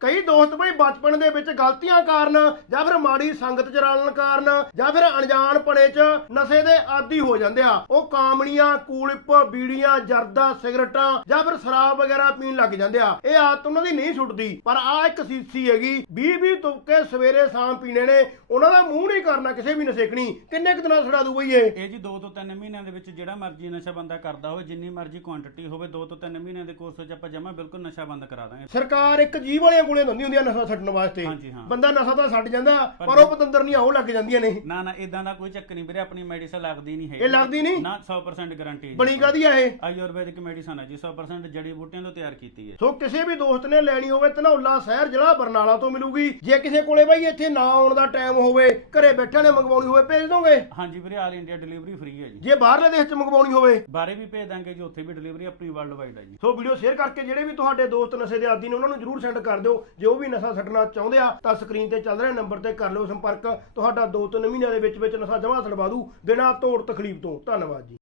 ਕਈ ਦੋਸਤ ਬਈ ਬਚਪਨ ਦੇ ਵਿੱਚ ਗਲਤੀਆਂ ਕਾਰਨ ਜਾਂ ਫਿਰ ਮਾੜੀ ਸੰਗਤ ਚ ਰਲਣ ਕਾਰਨ ਜਾਂ ਫਿਰ ਅਣਜਾਣ ਪਣੇ ਚ ਨਸ਼ੇ ਦੇ ਆਦੀ ਹੋ ਜਾਂਦੇ ਆ। ਉਹ ਕਾਮਣੀਆਂ ਕੂਲਿਪ ਬੀੜੀਆਂ ਜਰਦਾ ਸਿਗਰਟਾਂ ਜਾਂ ਫਿਰ ਸ਼ਰਾਬ ਵਗੈਰਾ ਪੀਣ ਲੱਗ ਜਾਂਦੇ ਆ। ਇਹ ਆਦਤ ਉਹਨਾਂ ਦੀ ਨਹੀਂ ਛੁੱਟਦੀ ਪਰ ਆ ਇੱਕ ਸੀਸੀ ਹੈਗੀ। 20 20 ਤੁਪਕੇ ਸਵੇਰੇ ਸ਼ਾਮ ਪੀਣੇ ਨੇ ਉਹਨਾਂ ਦਾ ਮੂੰਹ ਨਹੀਂ ਕਰਨਾ ਕਿਸੇ ਵੀ ਨਸੇਕਣੀ ਕਿੰਨੇ ਕੁ ਦਿਨਾਂ ਛੜਾ ਦੂ ਬਈ ਇਹ? ਇਹ ਜੀ 2 ਤੋਂ 3 ਮਹੀਨਿਆਂ ਦੇ ਵਿੱਚ ਜਿਹੜਾ ਮਰਜ਼ੀ ਨਸ਼ਾ ਬੰਦਾ ਕਰਦਾ ਹੋਵੇ ਜਿੰਨੀ ਮਰਜ਼ੀ ਕੁਆਂਟੀਟੀ ਹੋਵੇ 2 ਤੋਂ 3 ਮਹੀਨਿਆਂ ਦੇ ਕੋਰਸ ਵਿੱਚ ਆਪਾਂ ਜਮਾ ਬਿਲਕੁਲ ਨਸ਼ਾ ਬੰਦ ਕਰਾ ਦਾਂਗੇ। ਸਰਕਾਰ ਇੱਕ ਜੀਵ ਵਾਲੀਆਂ ਗੋਲੀਆਂ ਦਿੰਦੀ ਹੁੰਦੀ ਆ ਨਸ਼ਾ ਛੱਡਣ ਵਾਸਤੇ। ਹਾਂਜੀ, ਹਾਂ। ਬੰਦਾ ਨਸ਼ਾ ਤਾਂ ਛੱਡ ਜਾਂਦਾ ਪਰ ਉਹ ਪਤੰਦਰ ਨਹੀਂ ਆਉ ਲੱਗ ਜਾਂਦੀਆਂ ਨੇ। ਨਾ ਨਾ ਇਦਾਂ ਦਾ ਕੋਈ ਚੱਕਰ ਨਹੀਂ ਵੀਰੇ ਆਪਣੀ ਮੈਡੀਸਨ ਲੱਗਦੀ ਨਹੀਂ ਹੈ ਇਹ ਲੱਗਦੀ ਨਹੀਂ? ਨਾ 100% ਗਾਰੰਟੀ ਬਣੀ ਕਾਦੀ ਆ ਇਹ? ਆਯੁਰਵੈਦਿਕ ਮੈਡੀਸਨ ਹੈ ਜੀ 100% ਜੜੀ ਬੂਟੀਆਂ ਤੋਂ ਤਿਆਰ ਕੀਤੀ ਹੈ। ਸੋ ਕਿਸੇ ਵੀ ਦੋਸਤ ਨੇ ਲੈਣੀ ਹੋਵੇ ਧਨੌਲਾ ਸ਼ਹਿਰ ਜ਼ਿਲ੍ਹਾ ਬਰਨਾਲਾ ਤੋਂ ਮਿਲੂਗੀ। ਜੇ ਕਿਸੇ ਕੋਲੇ ਬਾਈ ਇੱਥੇ ਨਾ ਆਉਣ ਦਾ ਟਾਈਮ ਹੋਵੇ ਘਰੇ ਬੈਠਿਆਂ ਨੇ ਮੰਗਵਾਉਣੀ ਹੋਵੇ ਭੇਜ ਦੋਗੇ? ਹਾਂਜੀ ਵੀਰੇ ਆਲ ਇੰਡੀਆ ਡਿਲੀਵਰੀ ਫ੍ਰੀ ਹੈ ਜੀ। ਜੇ ਬਾਹਰਲੇ ਦੇਸ਼ 'ਚ ਮੰਗਵਾਉਣੀ ਹੋਵੇ। ਬਾਰੇ ਵੀ ਭੇਜ ਦਾਂਗੇ ਜੀ ਉੱਥੇ ਵੀ ਡਿਲੀਵਰੀ ਆਪਣੀ ਵਰਲਡ ਵਾਈਡ ਹੈ ਜੀ। ਸੋ ਵੀਡੀਓ ਸ਼ੇਅਰ ਕਰਕੇ ਜਿਹੜੇ ਵੀ ਤੁਹਾਡੇ ਦੋਸਤ ਨਸ਼ੇ ਦੇ ਆਦੀ ਨੇ ਉਹਨਾਂ ਨੂੰ ਜਰੂਰ ਸੈਂਡ ਕਰ ਦਿਓ। ਜੇ ਉਹ ਵੀ ਨਸ਼ਾ ਛੱਡਣਾ ਚਾਹੁੰਦੇ ਆ, ਤਾਂ ਸਕਰੀਨ ਤੇ ਚੱਲ ਰਿਹਾ ਨੰਬਰ ਤੇ ਕਰ ਲਓ ਸੰਪਰਕ। ਤੁਹਾਡਾ 2-3 ਮਹੀਨਿਆਂ ਦੇ ਵਿੱਚ ਵਿੱਚ ਨਸ਼ਾ ਜਮਾ ਛਡਵਾ ਦੂ ਬਿਨਾਂ ਤੋੜ ਤਕਲੀਫ ਤੋਂ। ਧੰਨਵਾਦ ਜੀ।